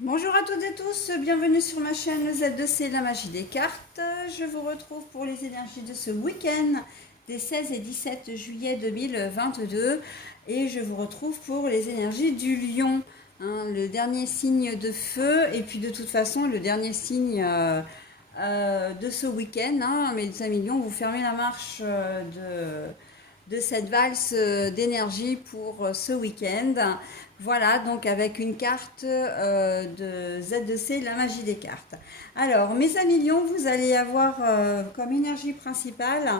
Bonjour à toutes et tous, bienvenue sur ma chaîne Z2C, la magie des cartes. Je vous retrouve pour les énergies de ce week-end des 16 et 17 juillet 2022 et je vous retrouve pour les énergies du lion, le dernier signe de feu et puis de toute façon le dernier signe de ce week-end. Mes amis lions, vous fermez la marche de cette valse d'énergie pour ce week-end. Voilà, donc avec une carte de Z2C, la magie des cartes. Alors, mes amis lions, vous allez avoir comme énergie principale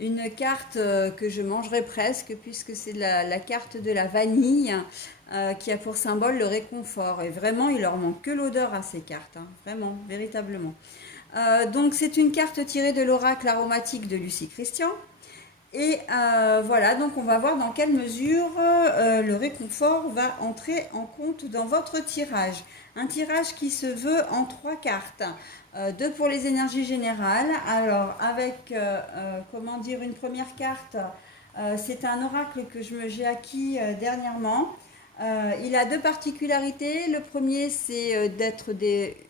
une carte que je mangerai presque, puisque c'est la carte de la vanille qui a pour symbole le réconfort. Et vraiment, il leur manque que l'odeur à ces cartes, vraiment, véritablement. Donc, c'est une carte tirée de l'oracle aromatique de Lucie Christian. Et voilà, donc on va voir dans quelle mesure le réconfort va entrer en compte dans votre tirage. Un tirage qui se veut en 3 cartes. Deux pour les énergies générales. Alors avec, comment dire, une première carte, c'est un oracle que j'ai acquis dernièrement. Il a deux particularités. Le premier, c'est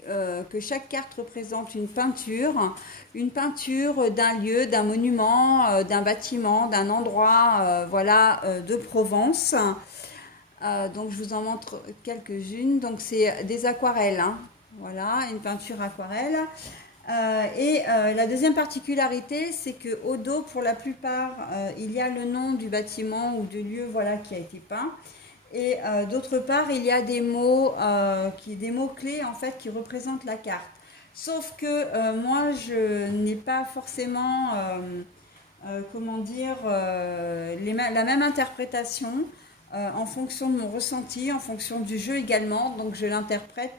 que chaque carte représente une peinture d'un lieu, d'un monument, d'un bâtiment, d'un endroit, voilà, de Provence. Donc je vous en montre quelques-unes. Donc c'est des aquarelles, voilà, une peinture aquarelle. La deuxième particularité, c'est que au dos, pour la plupart, il y a le nom du bâtiment ou du lieu, voilà, qui a été peint. Et d'autre part, il y a des mots clés en fait qui représentent la carte. Sauf que moi, je n'ai pas forcément, comment dire, la même interprétation en fonction de mon ressenti, en fonction du jeu également. Donc j'interprète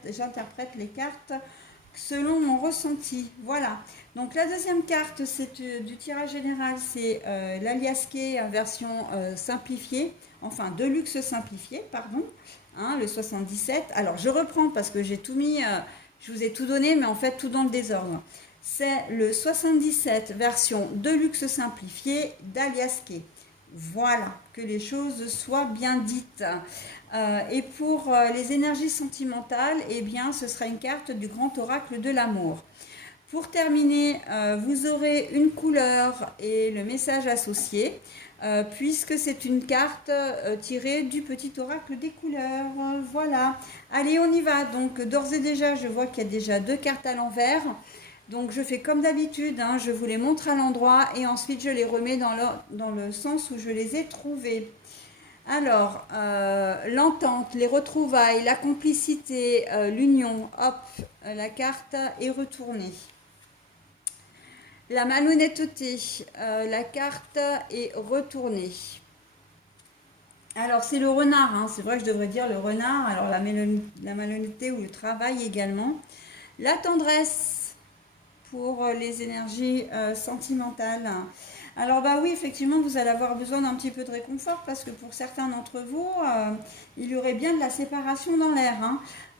les cartes selon mon ressenti. Voilà. Donc la deuxième carte, c'est du tirage général, c'est l'Aliasqué version simplifiée, enfin Deluxe simplifié, pardon, le 77. Alors je reprends parce que j'ai tout mis, je vous ai tout donné, mais en fait tout dans le désordre. C'est le 77 version Deluxe simplifié d'Aliasqué. Voilà, que les choses soient bien dites. Et pour les énergies sentimentales, eh bien, ce sera une carte du grand oracle de l'amour. Pour terminer, vous aurez une couleur et le message associé, puisque c'est une carte tirée du petit oracle des couleurs. Voilà. Allez, on y va. Donc, d'ores et déjà, je vois qu'il y a déjà 2 cartes à l'envers. Donc, je fais comme d'habitude, je vous les montre à l'endroit et ensuite je les remets dans le sens où je les ai trouvées. Alors, l'entente, les retrouvailles, la complicité, l'union, hop, la carte est retournée. La malhonnêteté, la carte est retournée. Alors, c'est le renard, c'est vrai que je devrais dire le renard. Alors, la malhonnêteté ou le travail également. La tendresse pour les énergies sentimentales. Alors, bah oui, effectivement, vous allez avoir besoin d'un petit peu de réconfort parce que pour certains d'entre vous, il y aurait bien de la séparation dans l'air.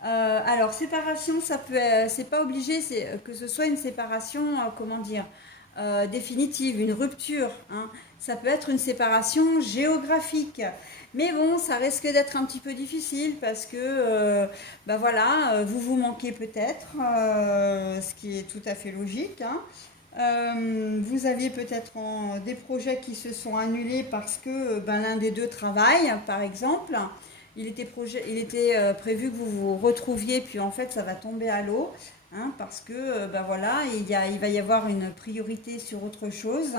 Alors, séparation, c'est pas obligé que ce soit une séparation, comment dire, définitive, une rupture. Ça peut être une séparation géographique. Mais bon, ça risque d'être un petit peu difficile parce que, bah voilà, vous vous manquez peut-être, ce qui est tout à fait logique. Vous aviez peut-être des projets qui se sont annulés parce que ben, l'un des deux travaille, par exemple. Il était prévu que vous vous retrouviez, puis en fait, ça va tomber à l'eau. Parce que ben voilà, il va y avoir une priorité sur autre chose.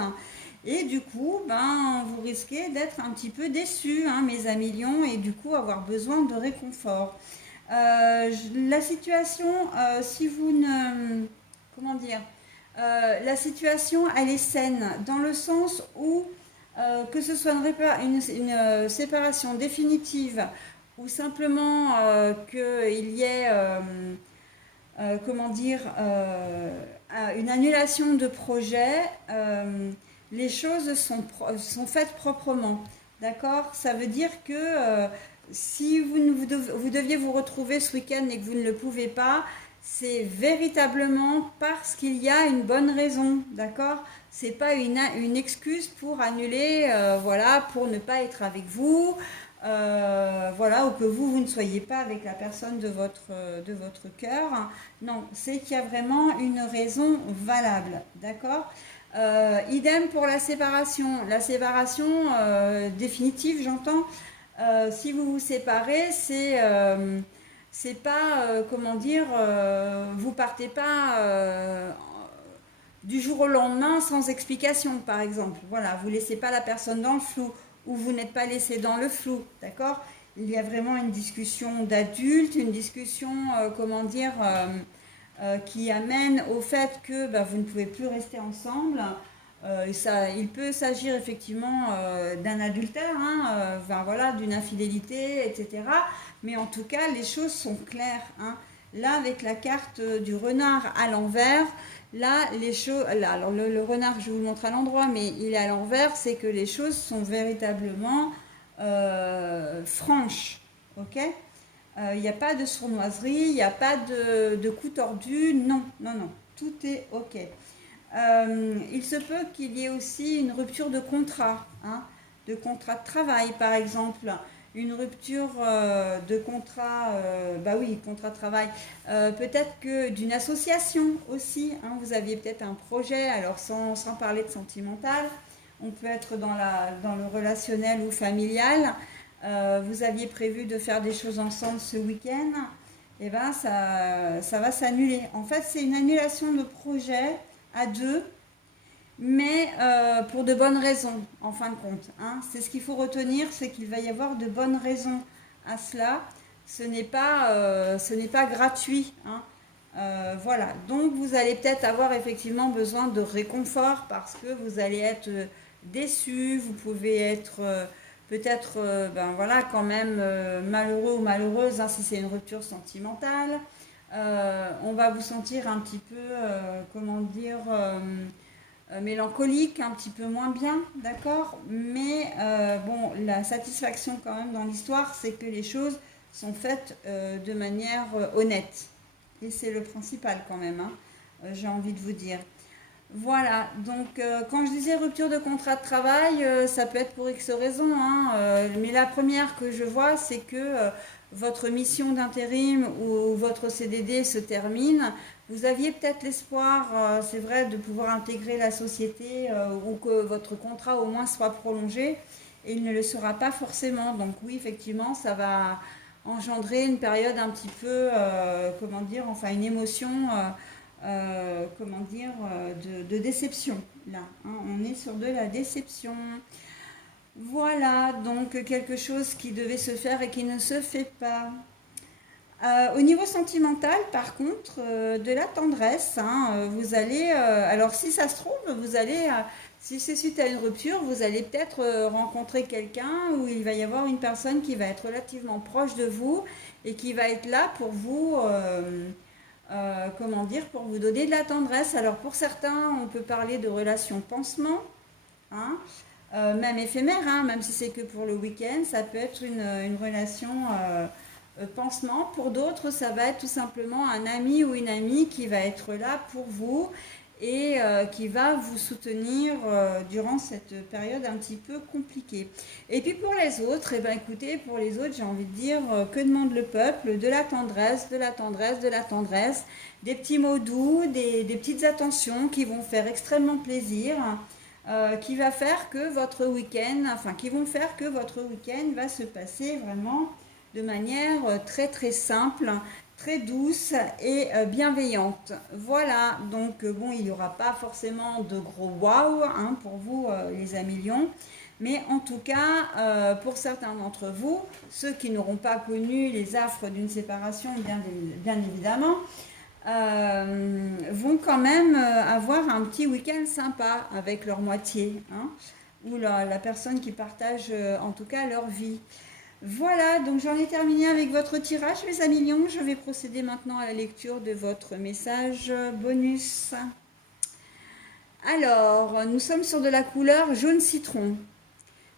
Et du coup, ben, vous risquez d'être un petit peu déçus, mes amis lions, et du coup avoir besoin de réconfort. La situation, si vous ne... Comment dire, la situation, elle est saine, dans le sens où, que ce soit une séparation définitive, ou simplement qu'il y ait comment dire, une annulation de projet, les choses sont faites proprement. D'accord. Ça veut dire que si vous deviez vous retrouver ce week-end et que vous ne le pouvez pas, c'est véritablement parce qu'il y a une bonne raison. D'accord. C'est pas une excuse pour annuler, voilà, pour ne pas être avec vous. voilà, ou que vous ne soyez pas avec la personne de votre cœur. Non, c'est qu'il y a vraiment une raison valable, d'accord? Idem pour la séparation. La séparation définitive, j'entends. Si vous vous séparez, c'est pas, comment dire, vous partez pas du jour au lendemain sans explication, par exemple. Voilà, vous laissez pas la personne dans le flou ou vous n'êtes pas laissé dans le flou, d'accord? Il y a vraiment une discussion d'adulte, une discussion, comment dire, qui amène au fait que bah, vous ne pouvez plus rester ensemble. Il peut s'agir effectivement d'un adultère, hein, enfin, voilà, d'une infidélité, etc. Mais en tout cas, les choses sont claires, hein. Là, avec la carte du renard à l'envers, là, les choses, là, alors le renard, je vous le montre à l'endroit, mais il est à l'envers, c'est que les choses sont véritablement franches, ok? Il n'y a pas de sournoiserie, il n'y a pas de coup tordu, non, non, non, tout est ok. Il se peut qu'il y ait aussi une rupture de contrat, hein, de contrat de travail par exemple, une rupture de contrat, bah oui, contrat de travail, peut-être que d'une association aussi, hein, vous aviez peut-être un projet, alors sans parler de sentimental, on peut être dans le relationnel ou familial, vous aviez prévu de faire des choses ensemble ce week-end, et ben ça va s'annuler. En fait, c'est une annulation de projet à deux, mais pour de bonnes raisons, en fin de compte, hein. C'est ce qu'il faut retenir, c'est qu'il va y avoir de bonnes raisons à cela. Ce n'est pas gratuit, hein. Voilà, donc vous allez peut-être avoir effectivement besoin de réconfort parce que vous allez être déçu, vous pouvez être peut-être ben voilà, quand même malheureux ou malheureuse, hein, si c'est une rupture sentimentale. On va vous sentir un petit peu, comment dire, mélancolique, un petit peu moins bien, d'accord? Mais bon, la satisfaction quand même dans l'histoire, c'est que les choses sont faites de manière honnête. Et c'est le principal quand même, hein, j'ai envie de vous dire. Voilà, donc quand je disais rupture de contrat de travail, ça peut être pour X raisons, hein, mais la première que je vois, c'est que votre mission d'intérim ou votre CDD se termine. Vous aviez peut-être l'espoir, c'est vrai, de pouvoir intégrer la société ou que votre contrat au moins soit prolongé, et il ne le sera pas forcément. Donc oui, effectivement, ça va engendrer une période un petit peu, comment dire, enfin une émotion. Comment dire, de déception. Là, hein, on est sur de la déception. Voilà, donc quelque chose qui devait se faire et qui ne se fait pas. Au niveau sentimental, par contre, de la tendresse, hein, vous allez, alors si ça se trouve, vous allez, si c'est suite à une rupture, vous allez peut-être rencontrer quelqu'un où il va y avoir une personne qui va être relativement proche de vous et qui va être là pour vous, comment dire, pour vous donner de la tendresse. Alors pour certains, on peut parler de relation pansement, hein, même éphémère, hein, même si c'est que pour le week-end, ça peut être une relation pansement. Pour d'autres, ça va être tout simplement un ami ou une amie qui va être là pour vous et qui va vous soutenir durant cette période un petit peu compliquée. Et puis pour les autres, eh ben écoutez, pour les autres, j'ai envie de dire, que demande le peuple? De la tendresse, de la tendresse, de la tendresse, des petits mots doux, des petites attentions qui vont faire extrêmement plaisir, qui va faire que votre week-end, enfin qui vont faire que votre week-end va se passer vraiment de manière très très simple, très douce et bienveillante. Voilà, donc bon, il n'y aura pas forcément de gros waouh, hein, pour vous les amis lions, mais en tout cas, pour certains d'entre vous, ceux qui n'auront pas connu les affres d'une séparation, bien évidemment, vont quand même avoir un petit week-end sympa avec leur moitié, hein, ou la personne qui partage en tout cas leur vie. Voilà, donc j'en ai terminé avec votre tirage, mes amis lions. Je vais procéder maintenant à la lecture de votre message bonus. Alors, nous sommes sur de la couleur jaune citron.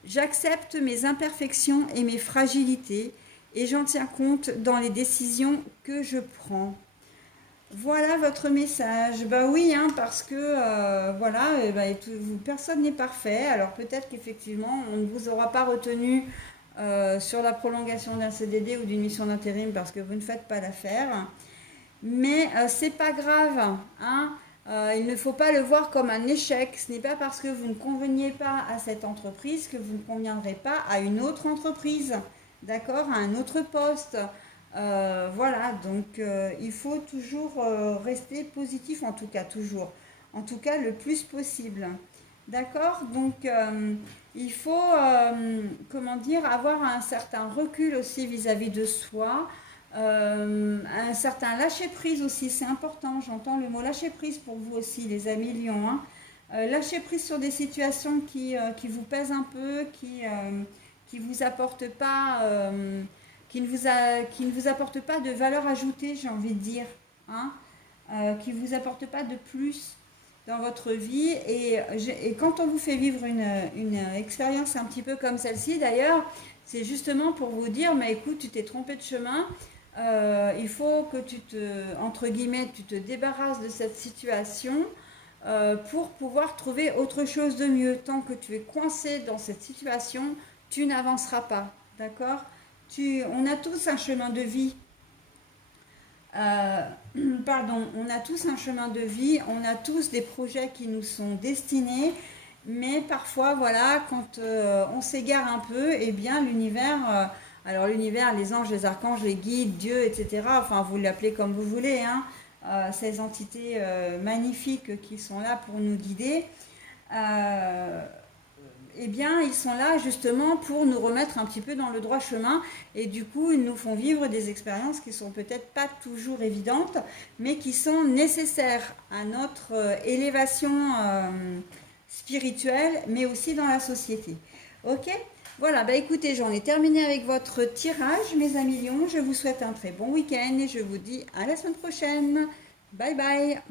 J'accepte mes imperfections et mes fragilités et j'en tiens compte dans les décisions que je prends. Voilà votre message. Bah oui, hein, parce que voilà, bah, personne n'est parfait. Alors peut-être qu'effectivement, on ne vous aura pas retenu sur la prolongation d'un CDD ou d'une mission d'intérim parce que vous ne faites pas l'affaire. Mais c'est pas grave, hein. Il ne faut pas le voir comme un échec. Ce n'est pas parce que vous ne conveniez pas à cette entreprise que vous ne conviendrez pas à une autre entreprise, d'accord, à un autre poste. Voilà, donc il faut toujours rester positif, en tout cas toujours, en tout cas le plus possible. D'accord? Donc il faut, comment dire, avoir un certain recul aussi vis-à-vis de soi, un certain lâcher-prise aussi, c'est important. J'entends le mot lâcher-prise pour vous aussi, les amis Lion, hein. Lâcher prise sur des situations qui vous pèsent un peu, qui vous apportent pas, qui ne vous apportent pas de valeur ajoutée, j'ai envie de dire, hein, qui ne vous apportent pas de plus dans votre vie. Et quand on vous fait vivre une expérience un petit peu comme celle-ci, d'ailleurs, c'est justement pour vous dire, mais écoute, tu t'es trompé de chemin, il faut que entre guillemets, tu te débarrasses de cette situation pour pouvoir trouver autre chose de mieux. Tant que tu es coincé dans cette situation, tu n'avanceras pas, d'accord? On a tous un chemin de vie. Euh, Pardon, on a tous un chemin de vie, on a tous des projets qui nous sont destinés, mais parfois, voilà, quand on s'égare un peu, eh bien l'univers, alors l'univers, les anges, les archanges, les guides, Dieu, etc., enfin vous l'appelez comme vous voulez, hein, ces entités magnifiques qui sont là pour nous guider, euh, eh bien, ils sont là justement pour nous remettre un petit peu dans le droit chemin et du coup, ils nous font vivre des expériences qui sont peut-être pas toujours évidentes, mais qui sont nécessaires à notre élévation spirituelle, mais aussi dans la société. Ok? Voilà, bah écoutez, j'en ai terminé avec votre tirage, mes amis lions. Je vous souhaite un très bon week-end et je vous dis à la semaine prochaine. Bye bye!